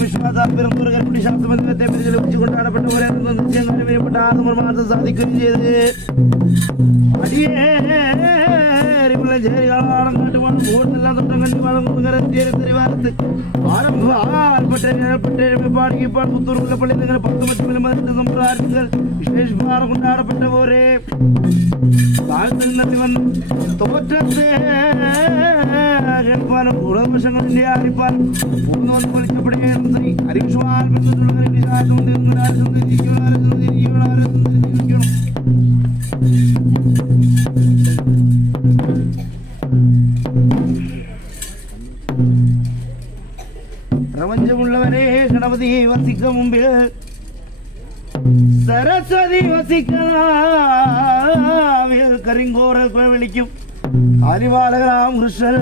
വിശ്വാസാത്മൂർഗർഭി ശാസ്ത്രബന്ധത്തെ പരിചരിച്ചു കൊണ്ടാടപ്പെട്ട പോലെ നിശ്ചയം വിലപ്പെട്ട ആത്മർമാർത്ഥം സാധിക്കുകയും ചെയ്ത് പുത്തൂർപ്പള്ളി നിങ്ങൾ 10 മറ്റു സമ്പ്രദായങ്ങൾ വിശേഷമാണ് കൊണ്ടാടപ്പെട്ട പോലെ തോറ്റത്തെ കേൾപ്പാനും കൂടുതൽ വശങ്ങളിലെ അറിയിപ്പാനും പൂർണ്ണവന്ന് വിളിക്കപ്പെടുകയും ഹരിവിശ്വാൽ പ്രപഞ്ചമുള്ളവരെ ഗണപതി വസിക്ക മുമ്പിൽ സരസ്വതി വസിക്കൽ കരിങ്കോറൊക്കെ വിളിക്കും ആലിവാലകരാം കൃഷ്ണൻ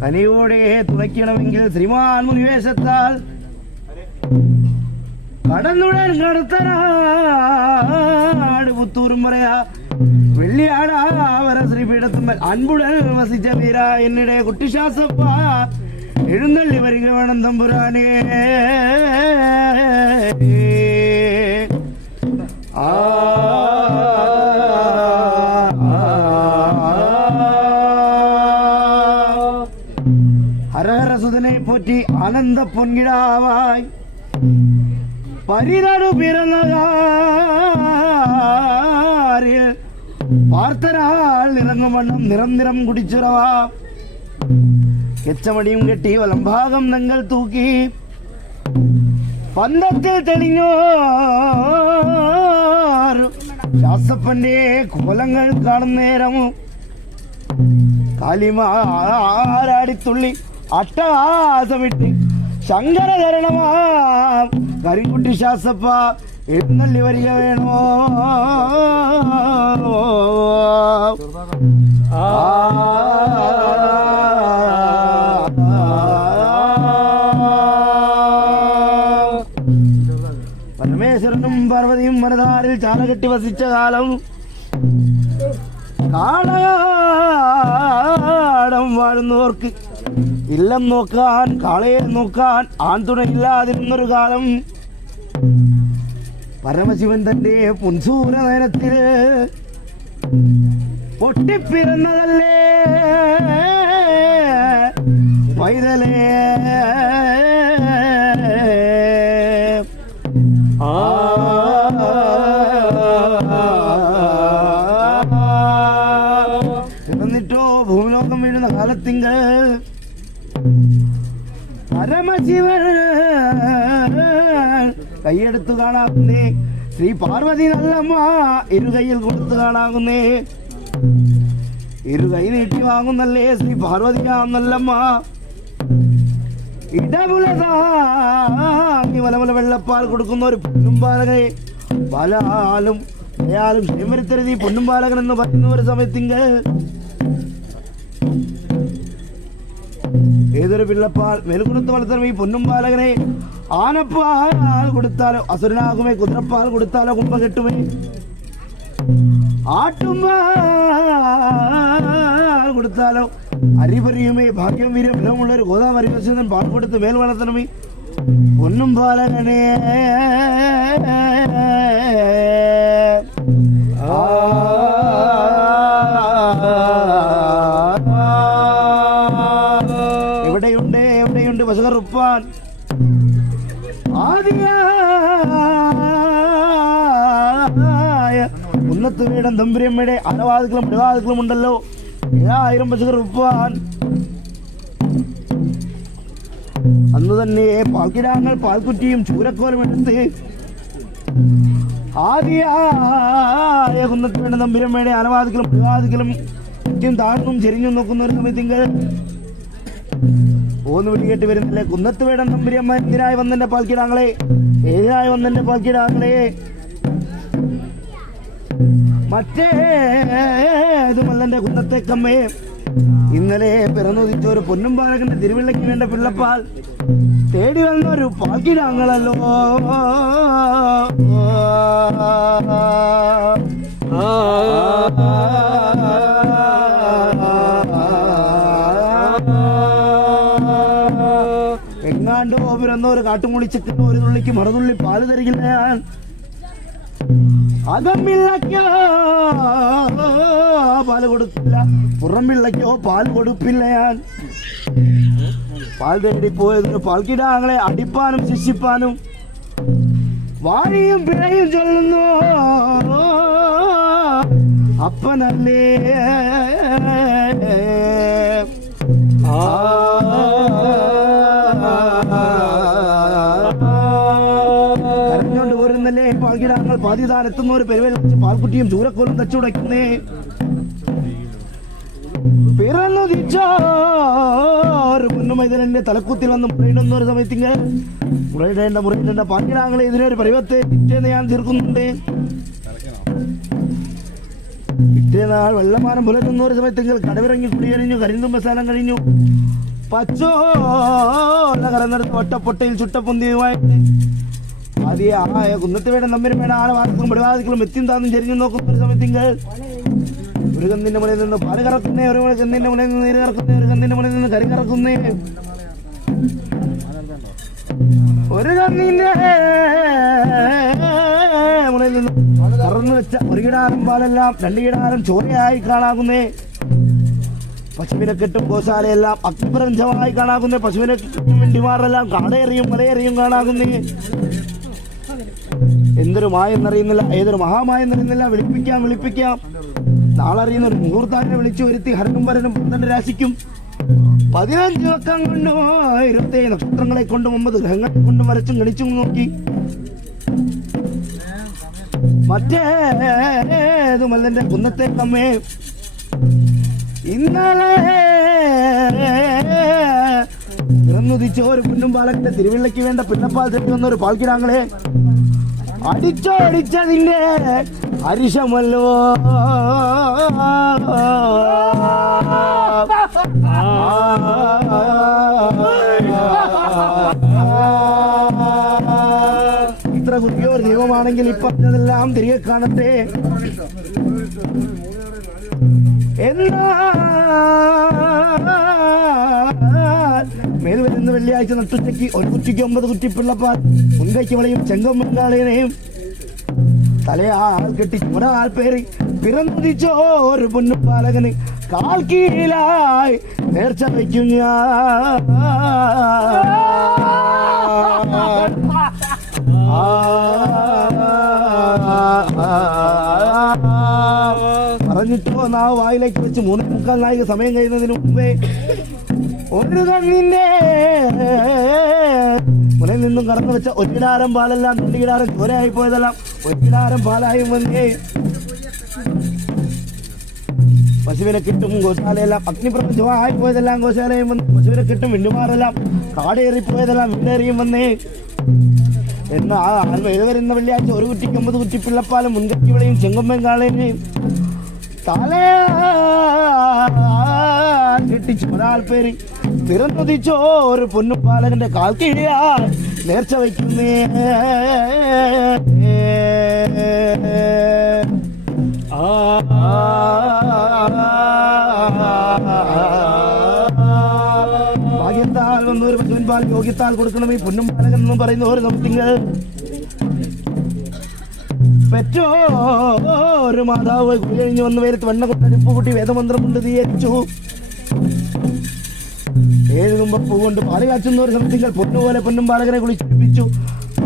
കനിയോടെ തുണയ്ക്കണമെങ്കിൽ ശ്രീമാൻ മുനിവേശത്താൽ കടന്നുടൻ കടത്തനാട് പുത്തൂരും പറയാ വെള്ളിയാടാവര ശ്രീപീഠത്തുമ്പൽ അൻപുടൻ വസിച്ച വീര എന്നിടെ കുട്ടിശാസപ്പ എഴുന്നള്ളി വരിക വേണം തമ്പുരാനേ ഹരഹരസുതനെ പോറ്റി ആനന്ദ പൊൻകിടാവായി പരിനടു പിറന്നതാരിൽ പാർത്തരാൾ ഇറങ്ങും വണ്ണം നിറം കുടിച്ചുറവാ എച്ചമടിയും കെട്ടി വലംഭാഗം നങ്ങൾ തൂക്കി പന്തത്തിൽ തെളിഞ്ഞോ ശാസ്ത്രപ്പന്റെ കോലങ്ങൾ കാണുന്നേരം കാലിമാരാടിത്തുള്ളി അട്ടഹാസമിട്ട് ശങ്കരധരണമാം കരിങ്കുട്ടി ശാസ്ത്രപ്പ എഴുന്നള്ളി വരിക വേണോ പരമേശ്വരനും പാർവതിയും മനതാരിൽ ചാലകെട്ടി വസിച്ച കാലം കാളയാടം വാഴുന്നവർക്ക് ഇല്ലം നോക്കാൻ കാളയെ നോക്കാൻ ആൺതുണയില്ലാതിരുന്നൊരു കാലം പരമശിവൻ തന്റെ പുൻസൂര നയനത്തിൽ പൊട്ടിപ്പിറന്നതല്ലേ പൈതലേ എന്നിട്ടോ ഭൂമിലോകം വീഴുന്ന കാലത്തിങ്കൾ പരമശിവൻ കൈയെടുത്തു കാണാകുന്നേ ശ്രീ പാർവതി നല്ലമ്മ ഇരുകൈയിൽ കൊടുത്തു കാണാകുന്നേ ഇരുകൈ നീട്ടി വാങ്ങുന്നല്ലേ ശ്രീ പാർവതിയാ നല്ലമ്മ ഇടമുലതാങ്ങി വലമല വെള്ളപ്പാൽ കൊടുക്കുന്ന ഒരു പൊന്നുംപാലകനെ പാലാലും അയാളും ക്ഷയം വരുത്തരുതി പൊന്നുംപാലകൻ എന്ന് പറയുന്ന ഒരു സമയത്തിങ്കൾ ഏതൊരു പിള്ളപ്പാൽ മേൽക്കൊടുത്ത് വളർത്തണം ഈ പൊന്നുംപാലകനെ ആനപ്പാൽ കൊടുത്താലോ അസുരനാകുമേ കുതിരപ്പാൽ കൊടുത്താലോ കുമ്പ കെട്ടുമേ ആട്ടുമ്പാൽ കൊടുത്താലോ അരിപറിയുമേ ഭാഗ്യം വീര്യം ഫലമുള്ള ഒരു ഗോദാവരി വശം പാൽ കൊടുത്ത് മേൽ വളർത്തണമേ പൊന്നുംപാലകനെ എവിടെയുണ്ട് വശകറുപ്പാൻ ആദിയായ ഉന്നത്ത് വീടം തമ്പുരമ്മയുടെ അനവാദികളും ഇടവാദികളും ഉണ്ടല്ലോ 7000 വശകറുപ്പാൻ അന്ന് തന്നെ പാൽക്കിടാങ്ങൾ പാൽക്കുറ്റിയും ചൂരക്കോലും എടുത്ത് ആദിയായ കുന്നത്ത് വീടം തമ്പുരമ്മയുടെ അനവാദികളും ഇടവാദികളും താഴ്ന്നും ചെരിഞ്ഞും നോക്കുന്ന ഒരു സമയത്തിങ്കൾ ഓന്ന് വിളികേട്ട് വരുന്നില്ലേ കുന്നത്ത് വേടം തമ്പുരമ്മ എന്തിനായി വന്നെന്റെ പാൽക്കിടാങ്ങളെ ഏതിനായി വന്നെന്റെ പാൽക്കിടാങ്ങളെ മറ്റേതുമല്ലെന്റെ കുന്നത്തേക്കമ്മേ ഇന്നലെ പിറന്നുദിച്ച ഒരു പൊന്നുംപാലകന്റെ തിരുവിള്ളയ്ക്ക് വേണ്ട പിള്ളപ്പാൽ തേടി വന്നൊരു പാൽക്കിടാങ്ങളല്ലോ ഏതാണ്ടോ പിറന്ന ഒരു കാട്ടുമുളിച്ചക്കിന് ഒരു തുള്ളിക്ക് മറുതുള്ളി പാല് തരികില്ല ഞാൻ. അകമ്പിള്ളക്കോ പാല് കൊടുക്കില്ല, പുറമ്പിള്ളക്കോ പാൽ കൊടുപ്പില്ല ഞാൻ. പാൽ തേടി പോയതിന് പാൽക്കിടാങ്ങളെ അടിപ്പാനും ശിക്ഷിപ്പാനും വാണിയും പിഴയും ചൊല്ലുന്നു അപ്പനല്ലേ. കരഞ്ഞോണ്ട് പോരുന്നല്ലേ പാൽക്കിടാങ്ങൾ പാതിതാനെത്തുന്ന ഒരു പെരുവേൽ വെച്ച് പാൽക്കുട്ടിയും ചൂരക്കോലും തച്ചുടയ്ക്കുന്നേ. പിറന്നുദിച്ചോർ പൊന്നുമൈതനെ തലക്കുത്തിൽ വന്ന് മുറയിടുന്ന ഒരു സമയത്തിങ്ങ് മുറയിടേണ്ട പാൽക്കിടാങ്ങളെ ഇതിനൊരു പരിവത്തെ പിറ്റേന്ന് ഞാൻ തീർക്കുന്നുണ്ട്. പിറ്റേനാൾ വെള്ളമാനം പുലരുന്ന ഒരു സമയത്തെങ്കിൽ കടവിറങ്ങി കുടിയറിഞ്ഞു, കരിന്തും മസാലം കഴിഞ്ഞു, പച്ചോല കറന്നെടുത്ത് ഒറ്റപ്പൊട്ടയിൽ ചുട്ടപ്പൊന്തിയുമായിട്ട് ആദ്യ ആയ കുന്നത്ത് വേണം നമ്പരും വേണം ആളവാദികളും പടിവാദികളും എത്തിയും താന്നും ചെരിഞ്ഞു നോക്കുന്ന ഒരു സമയത്തിങ്കൾ ഒരു കന്നിന്റെ മുകളിൽ നിന്ന് പാല് കറക്കുന്നേ, ഒരു കന്നിന്റെ മുകളിൽ നിന്ന് നീര് കറക്കുന്നേ, ഒരു കന്നിന്റെ മുകളിൽ നിന്ന് കരി കറക്കുന്നേ, ഒരു കന്നിന്റെ മുകളിൽ നിന്ന് കറന്നു വെച്ച ഒരു കിടാരം പാലെല്ലാം രണ്ട് കിടാരം ചോരയായി കാണാകുന്നേ. പശുവിനെ കെട്ടും ഗോശാലയെല്ലാം അഗ്നിപ്രപഞ്ചമായി കാണാകുന്നേ. പശുവിനെ കെട്ടും വെണ്ടിമാരെല്ലാം കാടേറിയും മലയേറിയും കാണാകുന്നേ. എന്തൊരു മായെന്നറിയുന്നില്ല, ഏതൊരു മഹാമായെന്നറിയുന്നില്ല. വിളിപ്പിക്കാം നാളറിയുന്ന ഒരു മുഹൂർത്താവിനെ വിളിച്ചു വരുത്തി ഹരനും വരനും 12 രാശിക്കും 15 വക്കം കൊണ്ടോ 27 നക്ഷത്രങ്ങളെ കൊണ്ടും 9 ഗ്രഹങ്ങളെ കൊണ്ടും വരച്ചും ഗണിച്ചും നോക്കി. മറ്റേതുമല്ലെന്റെ കുന്നത്തെ കമ്മേ ഇന്നലെ പിറന്നുദിച്ച ഒരു പൊന്നും പാലക്കിന്റെ തിരുവിള്ളയ്ക്ക് വേണ്ട പിള്ളപ്പാൽ തേടി വന്ന ഒരു പാൽക്കിടാങ്ങളെ അടിച്ചോടിച്ചതിന്റെ അരിശമല്ലോ. ഇത്ര കുട്ടിയോർ ദൈവമാണെങ്കിൽ ഇപ്പറഞ്ഞതെല്ലാം തിരികെ കാണട്ടെ. മേൽ വരുന്ന വെള്ളിയാഴ്ച നട്ടുച്ചയ്ക്ക് ഒരു കുറ്റിക്ക് 9 കുറ്റി പിള്ളപ്പാൽ, മുൻകൈക്ക് വളയും ചെങ്കമ്മങ്കാളേനെയും തലയാൽ കെട്ടി ഒരാൾ പേര് പിറന്നുദിച്ചോ ഒരു പൊന്നുപാലകന് കാൽ കീഴിലായി നേർച്ച വയ്ക്കും ഞാൻ. പറഞ്ഞിട്ടോ നാവ് വായിലേക്ക് വെച്ച് 3:45 നായിക സമയം കഴിയുന്നതിന് മുമ്പേ ഒരു കണ്ണിന്റെ മുനയിൽ നിന്നും കറന്നു വെച്ച ഒരു കിടാരം പാലെല്ലാം 2 കിടാരം ചോരയായി പോയതെല്ലാം 1 കിടാരം പാലായി വന്നേ. പശുവിനെ കിട്ടും ഗോശാലയെല്ലാം അഗ്നിപ്രപഞ്ചമായി പോയതെല്ലാം ഗോശാലയും വന്ന്, പശുവിനെ കിട്ടും വിണ്ടുമാറെല്ലാം കാടേറിപ്പോയതെല്ലാം വീടേറിയും വന്നേ. എന്നാൽ വരുന്ന വെള്ളിയാഴ്ച ഒരു കുറ്റിക്ക് 9 കുറ്റി പിള്ളപ്പാലും മുൻകറ്റി വിളയും ചെങ്കൊമ്പൻ കാളേനെയും കെട്ടിച്ചു ഒരാൾ പേര് പിറന്നുദിച്ചോ ഒരു പൊന്നുപാലകന്റെ കാൽ കീഴിയാ നേർച്ച വയ്ക്കുന്നേ. ഭാഗ്യത്താൽ വന്നൊരു പശുവിൻപാൽ യോഗ്യത്താൽ കൊടുക്കണം ഈ പൊന്നും പാലകൻ എന്ന് പറയുന്ന ഒരു സംതിങ്ങൾ. പെറ്റോ ഒരു മാതാവ് കുഴിഞ്ഞു വന്ന് വേരത്ത് വെണ്ണ കൊണ്ടടുപ്പ് കൂട്ടി വേദമന്ത്രം കൊണ്ട് തീയരിച്ചു. 7 തുമ്പപ്പൂ കൊണ്ട് പാല് കാച്ചുന്ന ഒരു സംതിങ്ങൾ പൊന്നുപോലെ പൊന്നും പാലകനെ കുളിപ്പിച്ചു.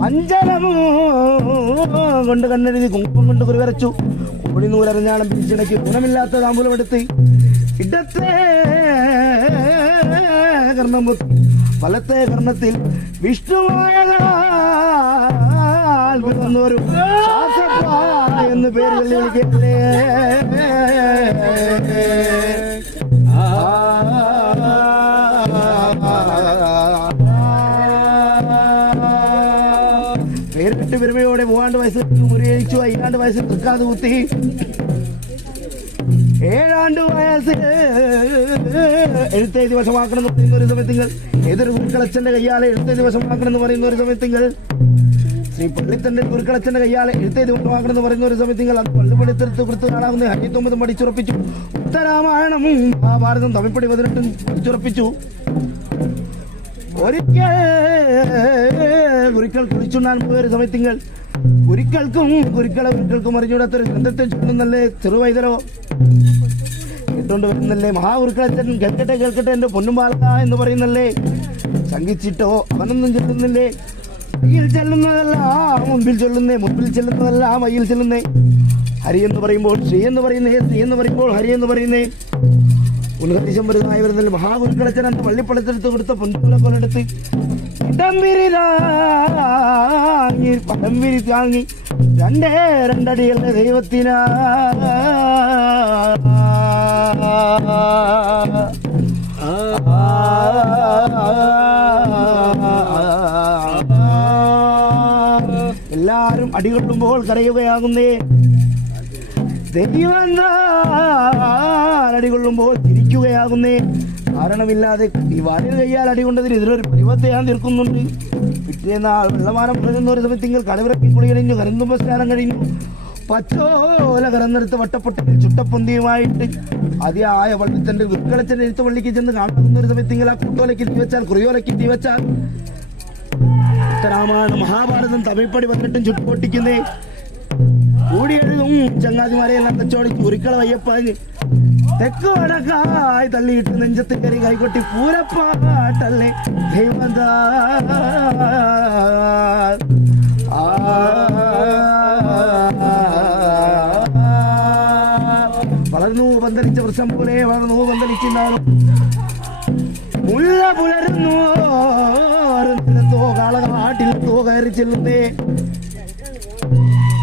അഞ്ചലമോ കൊണ്ട് കണ്ണെഴുതി കുങ്കുമം കൊണ്ട് കുറിവരച്ചു. ഓടി നൂലറിഞ്ഞാണം പിരിച്ചിടയ്ക്ക് ഗുണമില്ലാത്ത താമ്പൂലമെടുത്ത് ഇടത്തെ കർണം പൊത്തി വലത്തെ കർണത്തിൽ വിഷ്ണുമായ ഒരു എന്ന് പേര് വിളിക്കല്ലേ. പേരിട്ട് പെരുമയോടെ 3 വയസ്സ് മുറിയഴിച്ചു. 5 വയസ്സിൽ തൃക്കാത് കുത്തി. 7 വയസ്സിൽ എഴുത്തെഴുതി വശമാക്കണം എന്ന് പറയുന്ന ഒരു സമയത്തിങ്ങൾ ഏതൊരു കുരുക്കളച്ചന്റെ കയ്യാലെ എഴുത്തെഴുതി വശമാക്കണം എന്ന് പറയുന്ന ഒരു സമയത്തിങ്ങൾ ശ്രീ പള്ളിത്തന്റെ കുരുക്കളച്ചന്റെ കയ്യാലെ എഴുത്തെഴുതി വശമാക്കണം എന്ന് പറയുന്ന ഒരു സമയത്തിങ്ങൾ അത് പള്ളിപ്പടിത്തെടുത്ത് കൊടുത്ത് കാണാവുന്ന 59 പഠിച്ചുറപ്പിച്ചു. ഉത്തരാമായണമും മഹാഭാരതം തമിഴ്പടി 18 പഠിച്ചുറപ്പിച്ചു. ഒരിക്കൽ കുരുക്കൾ കുളിച്ചുണ്ണാൻ പോയൊരു സമയത്തിങ്ങൾ കുരുക്കൾക്കും അറിഞ്ഞൂടാത്തൊരു ഗ്രന്ഥത്തെ ചൊല്ലുന്നല്ലേ ചെറുവൈതലോ കേട്ടോണ്ട് വരുന്നല്ലേ മഹാകുരുക്കളച്ചൻ കേൾക്കട്ടെ എന്റെ പൊന്നുംപാള എന്ന് പറയുന്നല്ലേ ശങ്കിച്ചിട്ടോ അവനൊന്നും ചൊല്ലുന്നില്ലേ കയ്യിൽ ചെല്ലുന്നതെല്ലാം മുൻപിൽ ചെല്ലുന്നതെല്ലാം മയ്യിൽ ചെല്ലുന്നേ ഹരി എന്ന് പറയുമ്പോൾ ശ്രീ എന്ന് പറയുമ്പോൾ ഹരി എന്ന് പറയുന്നേ ഉൽഹരിശംഭരിതമായി വരുന്നില്ല മഹാകുരുക്കളച്ചൻ എന്റെ വള്ളിപ്പള്ളത്തെടുത്ത് കൊടുത്ത പൊൻപൂല പോലെടുത്ത് പടംവിരി താങ്ങി രണ്ടടികളുടെ ദൈവത്തിനാ എല്ലാരും അടികൊള്ളുമ്പോൾ കരയുകയാകുന്നേ ദൈവം അടികൊള്ളുമ്പോൾ ചിരിക്കുകയാകുന്നേ കാരണമില്ലാതെ ഈ വാലിൽ കയ്യാൽ അടികൊണ്ടതിന് ഇതിലൊരു പരിവത്തെ ഞാൻ തീർക്കുന്നുണ്ട് പിറ്റേന്നാൾ വെള്ളമാനം പുലരുന്ന ഒരു സമയത്തിങ്ങൾ കടവിറക്കി കുളിയണിഞ്ഞു കരന്തുമ്പ സ്നാനം കഴിഞ്ഞു പച്ചോല കറന്നെടുത്ത് വട്ടപ്പൊട്ടയിൽ ചുട്ടപ്പൊന്തിയുമായിട്ട് അതിയായ വള്ളത്തിന്റെ വിക്കളച്ചന്റെ എഴുത്ത് പള്ളിക്ക് ചെന്ന് കാണുന്ന ഒരു സമയത്തിങ്ങൾ ആ കൂട്ടോലയ്ക്ക് തീവച്ചാൽ കുറിയോലയ്ക്ക് തീവച്ചാൽ രാമായണം മഹാഭാരതം തമിഴ്പടി വന്നിട്ടും ചുട്ടുപൊട്ടിക്കുന്നേ കൂടിയെഴുതും ചങ്ങാതിമാരെയെല്ലാം തച്ചോടിച്ച് ഉരുക്കള വയ്യപ്പാഞ്ഞ് തെക്ക് വടക്കായി തള്ളിയിട്ട് നെഞ്ചത്ത് കയറി കൈകൊട്ടി പൂരപ്പാട്ടല്ലേ ദൈവം വളർന്നു പന്തലിച്ച വൃക്ഷം പോലെ വളർന്നു പന്തലിച്ചിരുന്നാലും മുല്ല പുലരുന്നു കാളകാട്ടിലെത്തോ കയറി ചെല്ലുന്നേ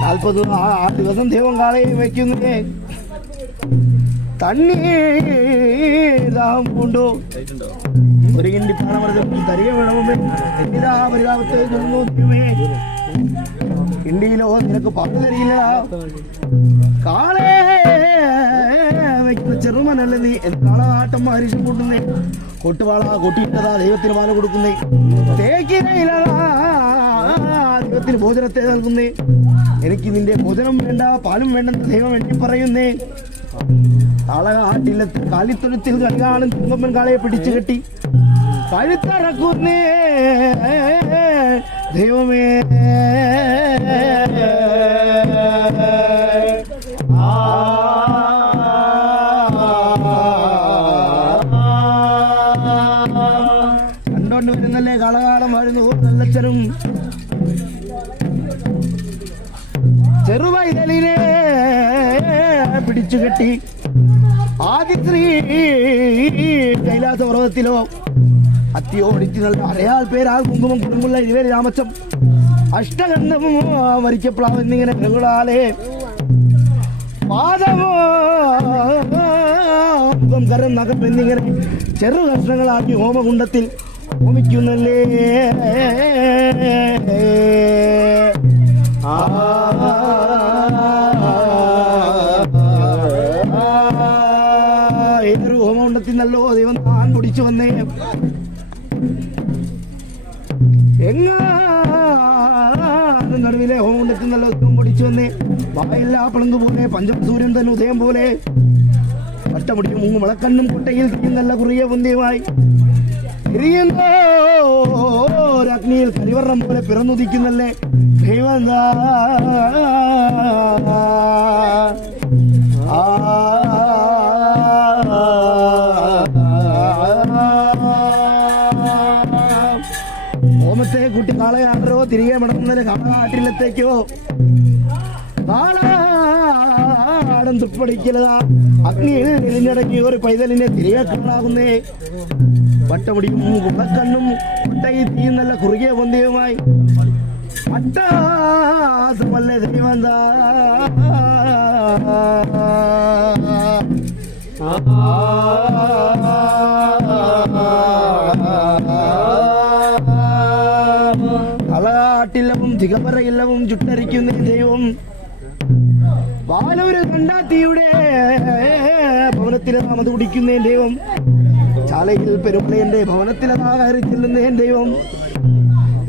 40 ദിവസം ദൈവം കാളയിൽ വയ്ക്കുന്നേ തണ്ണീതാം കൊണ്ടോ ഒരു കിണ്ടി പണമൃതം തരിക വേണമേ എന്നിതാ പരിതാപത്തെ നോക്കുമേ കിണ്ടിയിലോ നിനക്ക് പങ്കു തരില്ല കാളേ വയ്ക്കുന്ന ചെറുമനല്ല നീ കാളാട്ടം ഹരിശം കൂട്ടുന്നേ കൊട്ടുപാള കൊട്ടിയിട്ടതാ ദൈവത്തിന് പാല കൊടുക്കുന്നേ തേക്കിനയിലതാ ദൈവത്തിന് ഭോജനത്തെ നൽകുന്നേ എനിക്ക് നിന്റെ ഭോജനം വേണ്ട പാലും വേണ്ടെന്ന് ദൈവം എണ്ണി പറയുന്നേ കാളകാട്ടിലത്ത് കാലിത്തൊഴുത്തിൽ കല്യാണം ചുങ്കപ്പൻ കാളയെ പിടിച്ചു കെട്ടി കഴുത്തറക്കുന്നേ ദൈവമേ കണ്ടോണ്ട് വരുന്നല്ലേ കാളകാലം വരുന്നു നല്ലച്ചനും ചെറുവൈതലിനെ പിടിച്ചു കെട്ടി ആദിശ്രീ കൈലാസ പർവ്വതത്തിലോ അത്തിയോടിച്ച് നല്ല അരയാൾ പേരാൾ കുങ്കുമം കുടുംബുള്ള ഇരുവേര് രാമച്ചം അഷ്ടഗന്ധമോ മരിക്കപ്ലാവ് എന്നിങ്ങനെ പെരുകളാലേ പാദമോ കരം നഖം എന്നിങ്ങനെ ചെറു കഷ്ണങ്ങളാക്കി ഹോമകുണ്ടത്തിൽ ഹോമിക്കുന്നല്ലേ ഏതൊരു ഹോമകുണ്ടത്തിൽ നല്ലോ ദൈവം താൻ കുടിച്ചു വന്നേ എങ്ങാനും നടുവിലെ ഹോമകുണ്ടത്തിൽ നല്ല ദൈവം കുടിച്ചു വന്നേ വായില്ലാ പളങ്ക് പോലെ പഞ്ചസൂര്യൻ തന്നെ ഉദയം പോലെ വട്ടമുടിയും മുങ്ങും വിളക്കണ്ണും കുട്ടയിൽ തീയും നല്ല കുറിയ പൊന്തിയുമായി അഗ്നിയിൽ കരിവർണം പോലെ പിറന്നുദിക്കുന്നല്ലേ ദൈവം ഹോമത്തെ കുട്ടി കാളയാണ്ടോ തിരികെ മടങ്ങുന്നതിന് കാളാട്ടിലത്തേക്കോ കാളാടം തുപ്പടിക്കലതാ അഗ്നിയിൽ എരിഞ്ഞടങ്ങിയ ഒരു പൈതലിനെ തിരികെ കാണാകുന്നേ വട്ടമുടിയും കുളക്കണ്ണും കുട്ടയിൽ തീയും നല്ല കുറുകിയ പൊന്തിയുമായി അട്ടാസമല്ലേ ദൈവം കളാട്ടില്ലവും ദിഗപറയില്ലവും ചുട്ടരിക്കുന്ന ദൈവം പാലൂര് കണ്ടാത്തിയുടെ ഭവനത്തിലെ താമത് കുടിക്കുന്ന ദൈവം ചാലയിൽ പെരുമലയന്റെ ഭവനത്തിലെ കയറി ചെല്ലുന്ന ദൈവം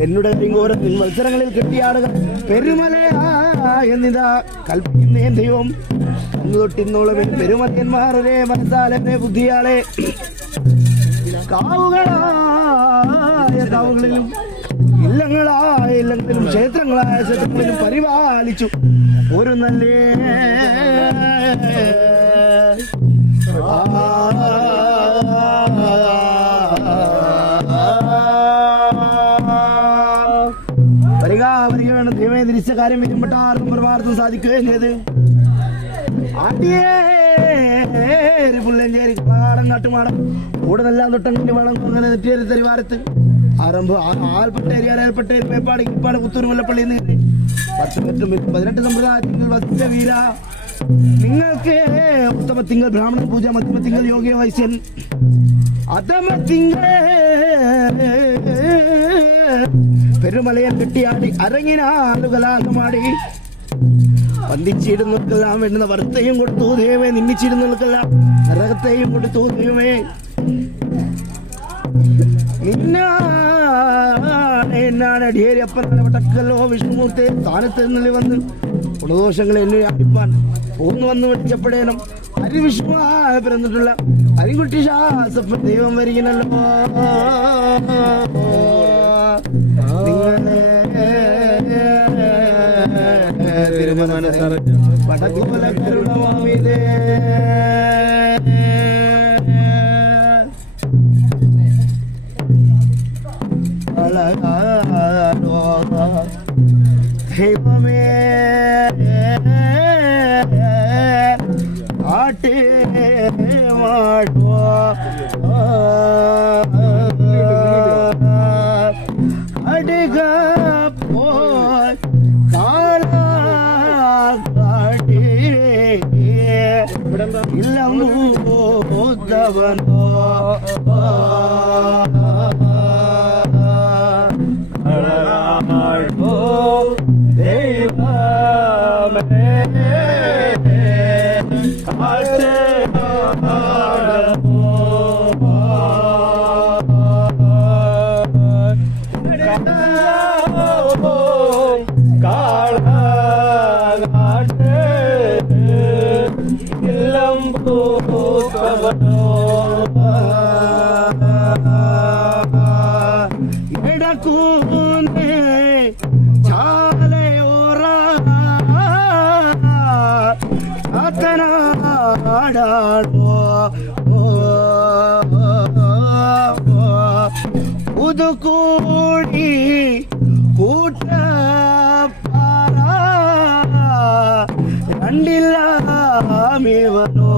എന്നുടെ കരിങ്കോരത്തിൽ മത്സരങ്ങളിൽ കെട്ടിയാടുക പെരുമലയാ എന്നിതാ കൽപ്പിക്കുന്ന ദൈവം അന്ന് തൊട്ടിന്നോളവൻ പെരുമലയന്മാരെ മനസ്സാലെ ബുദ്ധിയാളെ കാവുകളാ കാവുകളിലും ഇല്ലങ്ങളായ ഇല്ലങ്ങളിലും ക്ഷേത്രങ്ങളായ ക്ഷേത്രങ്ങളിലും പരിപാലിച്ചു ഒരു നല്ല വരിക വരിക വേണം ദൈവമേ തിരിച്ച കാര്യം വരുമ്പോട്ടാർക്കും പരമാർത്ഥം സാധിക്കുകയും ചെയ്ത് പുള്ളഞ്ചേരി പാടം കാട്ടുമാടം കൂടുതലെല്ലാം തൊട്ടങ്ങിന്റെ വളം അങ്ങനെ നെറ്റിയേരി തെരുവാരത്ത് ആരംഭം ആൽപ്പെട്ടേരി അരയൽപ്പെട്ടേരി മേപ്പാട് കിപ്പാട് പുത്തൂർ മുല്ലപ്പള്ളി 18 സമ്പ്രദായത്തിങ്ങൾ വസിച്ച വീര നിങ്ങൾക്ക് ഉത്തമത്തിങ്കൾ ബ്രാഹ്മണ പൂജ മധ്യമത്തിങ്കൾ യോഗിയ വൈശ്യൻ അധമത്തിങ്കൾ പെരുമലയൻ കെട്ടിയാടി അരങ്ങിനാലുകലാകമാടി വന്ദിച്ചിടുന്നവർക്കെല്ലാം വേണ്ടുന്ന വറുത്തെയും കൊടുത്തു ദൈവമേ നിന്നിച്ചിടുന്നവർക്കെല്ലാം നരകത്തെയും കൊടുത്തു ദൈവമേ എന്നാണ് അടിയേരി അപ്പനട്ടക്കല്ലോ വിഷ്ണുമൂർത്തി സ്ഥാനത്ത് നിന്നിൽ വന്ന് ഗുണദോഷങ്ങളെ എന്നെ അടിപ്പാൻ പോന്നു വന്ന് വെളിച്ചപ്പെടേണം ഹരിവിഷ്ണുവായ പിറന്നിട്ടുള്ള ഹരികുട്ടി ശാസപ്പ ദൈവം വരികണല്ലോ നിങ്ങളെ വടക്കുമല കരുണമാമിതേ ദൈവമേ ആട്ടേ മാടോ അടിക പോയി കാളാടി ഇല്ലൂതവനോ എടക്കൂനെ ചാലയോറ അത്തനാടാടോ പുതുകൂടി കൂട്ടപ്പാറ രണ്ടില്ലാമിവനോ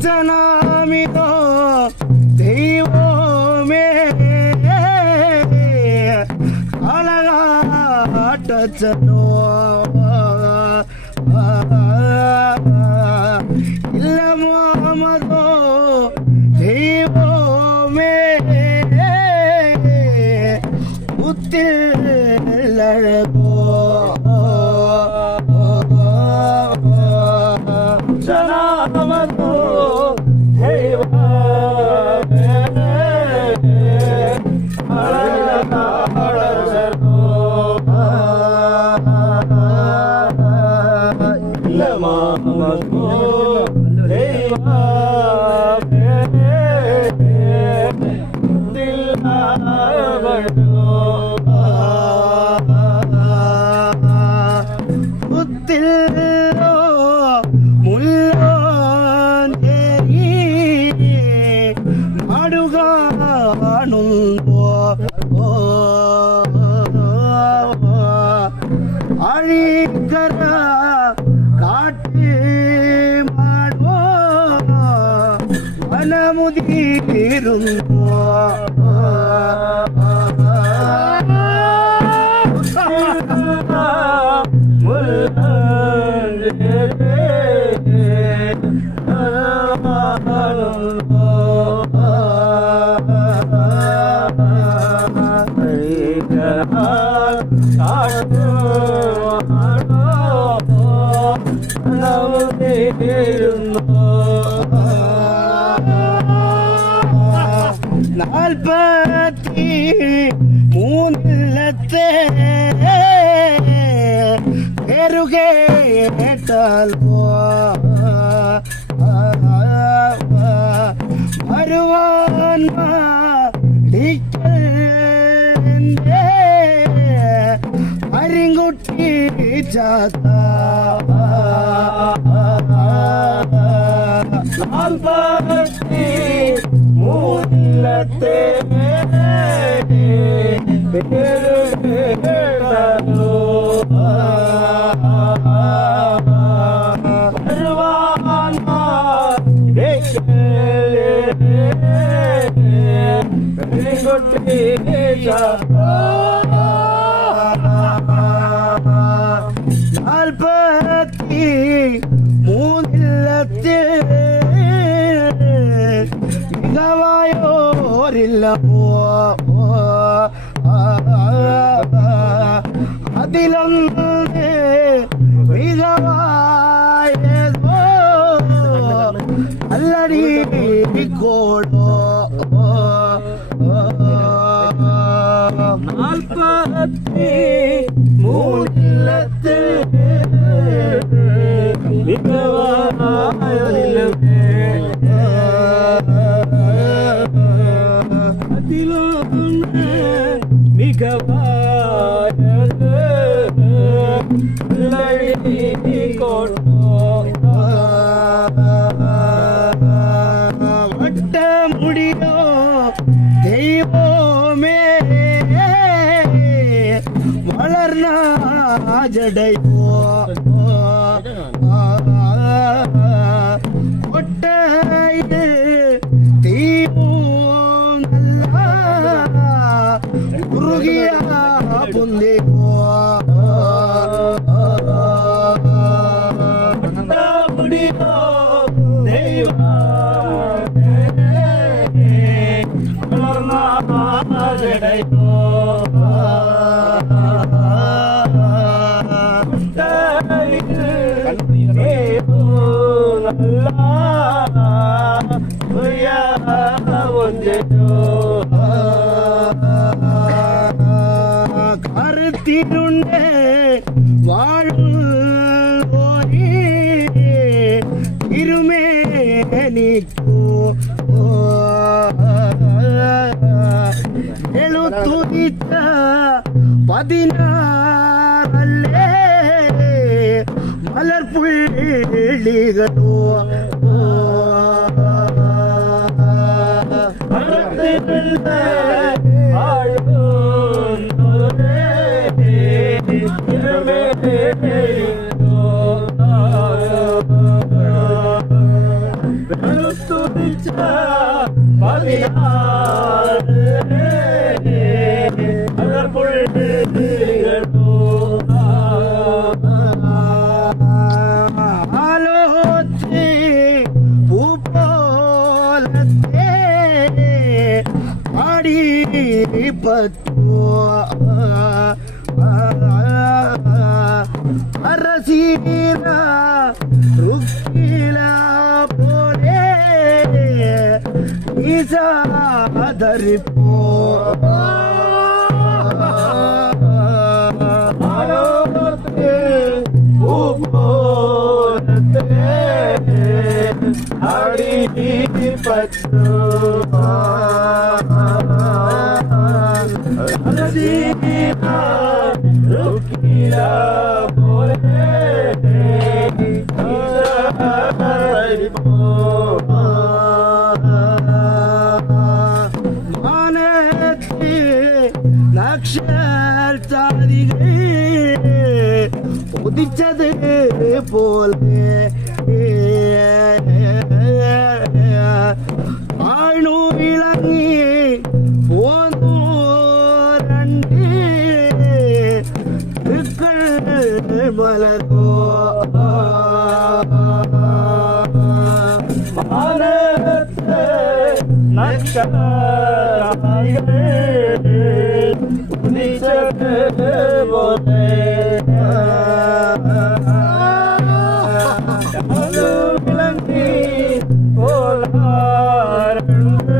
അച്ഛനാമിതോ ദൈവമേ അളകാട്ടച്ചനോ ഇല്ല മുഹമ്മദോ ദൈവമേ ഉത്തിലഴകോ ജനാമതോ അഴിക്കര കാട്ടി മാടോ വനമുതിരുന്നു 43 പേരുകേട്ടാലോ വരുവാൻ അരിങ്കുട്ടി ചാത്ത 43 പേരുകേട്ടാലോ മികവായോരില്ലമോ അതിലൊന്ന് മികവായതോ അല്ലടി കോടോ 43 മികവായോരില്ലമേ അതിലൊന്ന് മികവായത് അല്ലടി കോടോ വട്ടമുടിയോ ദൈവമേ വളർന്ന ജടയോ ഒട്ടയിൽ തീവോ നല്ല കുറുകിയ പൊന്തിയോ വട്ടമുടിയോ കറുത്തിരുണ്ട് വാഴും ഇരുമേനിക്കോ എഴുത്തുതിച്ച 16 മലർപ്പുള്ളികളോ അരസീന റുക്കില പോലെ ഈസാദരിപ്പോ നക്ഷത്രാദികൾ ഉദിച്ചത് പോലെ ആണു വിളങ്ങി പോന്നു രണ്ട് മലർന്നോ മാനത്തെ നക്ഷത്രാദികൾ ഉദിച്ചത് പോലെ വിളങ്ങി പോലാറുണ്ട്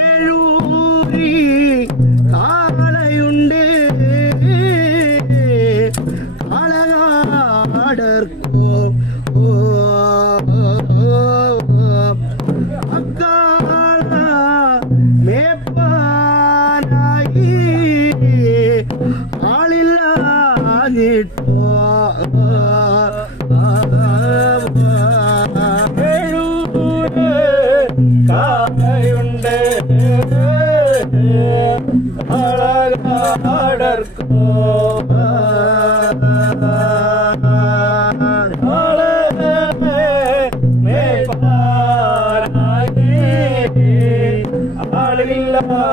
ഏഴൂരി കാളയുണ്ട് കാളകാടർക്കോ അക്കാള മേപ്പാനായി ആളില്ലാഞ്ഞിട്ടോ കായുണ്ട്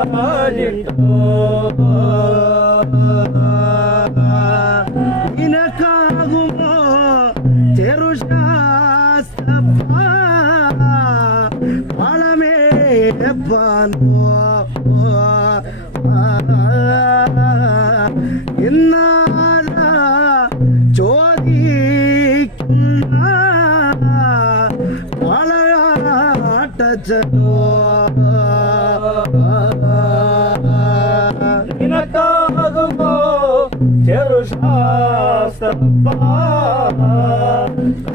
അഴകാടർക്കോ നിനക്കാകുമോ ചെറുശാസ്ത്രപ്പ വളമേപ്പാനോ എന്നാല ചോദിക്കുന്ന വളയാട്ടച്ചനോ നിനക്കാകുമോ ചെറുശാസ്ത്രപ്പ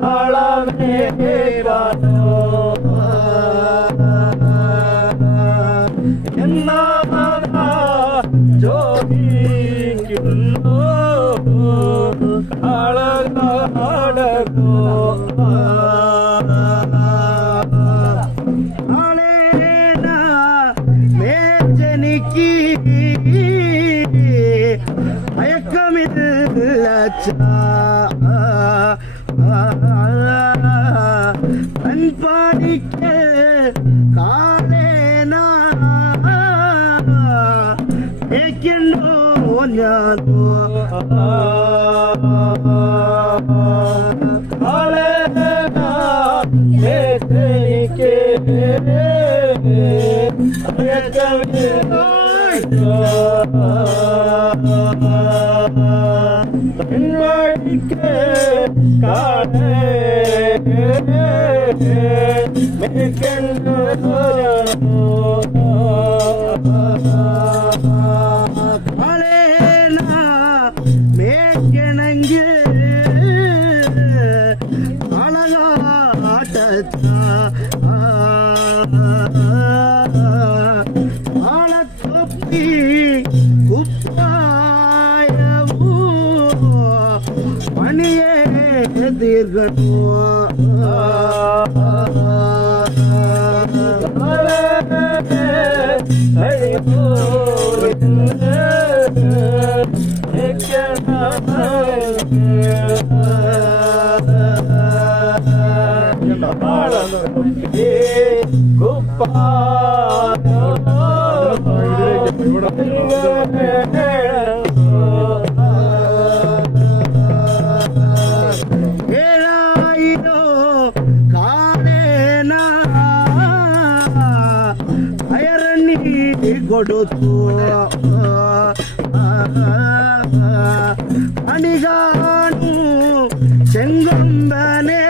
വളമേപ്പാനോ ചോദിക്കുന്നു കാളകാടർക്കോ ആളേന മേജനിക്ക് മയക്കമില്ല പൻപാടിക്ക് കാളേന ഏക്കണ്ടോ ഞാനോ കാളേന മേക്കണെങ്കിൽ അളകാട്ട ആളത്തൊപ്പി കുപ്പായവൂ പണിയേ ദീർഘനോ ഏഴായിരോ കാളേന അയറണ്ണി കൊടുത്തു അണികാണു ചെങ്കൊമ്പനെ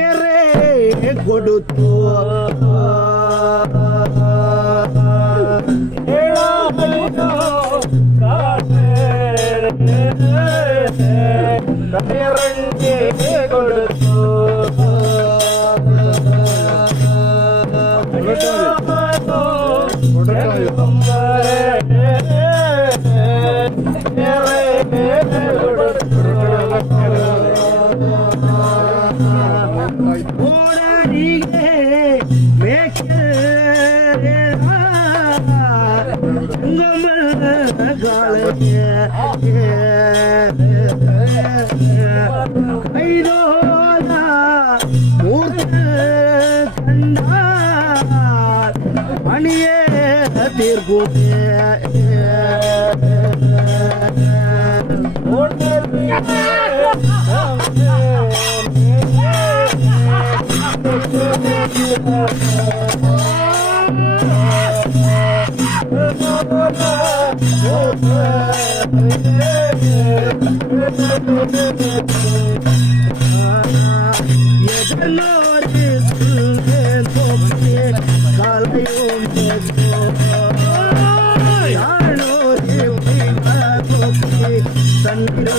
ഏറെ കൊടുത്തു ಐದೋಲ ಮೂರ್ತ ಕಂಡ ಮಣಿಯೇ ತೀರ್ಪುದೆ Oh, எதனோடு சொல்லேன் போக்கே காலையும் யானோடு போக்கே தன்னிடோ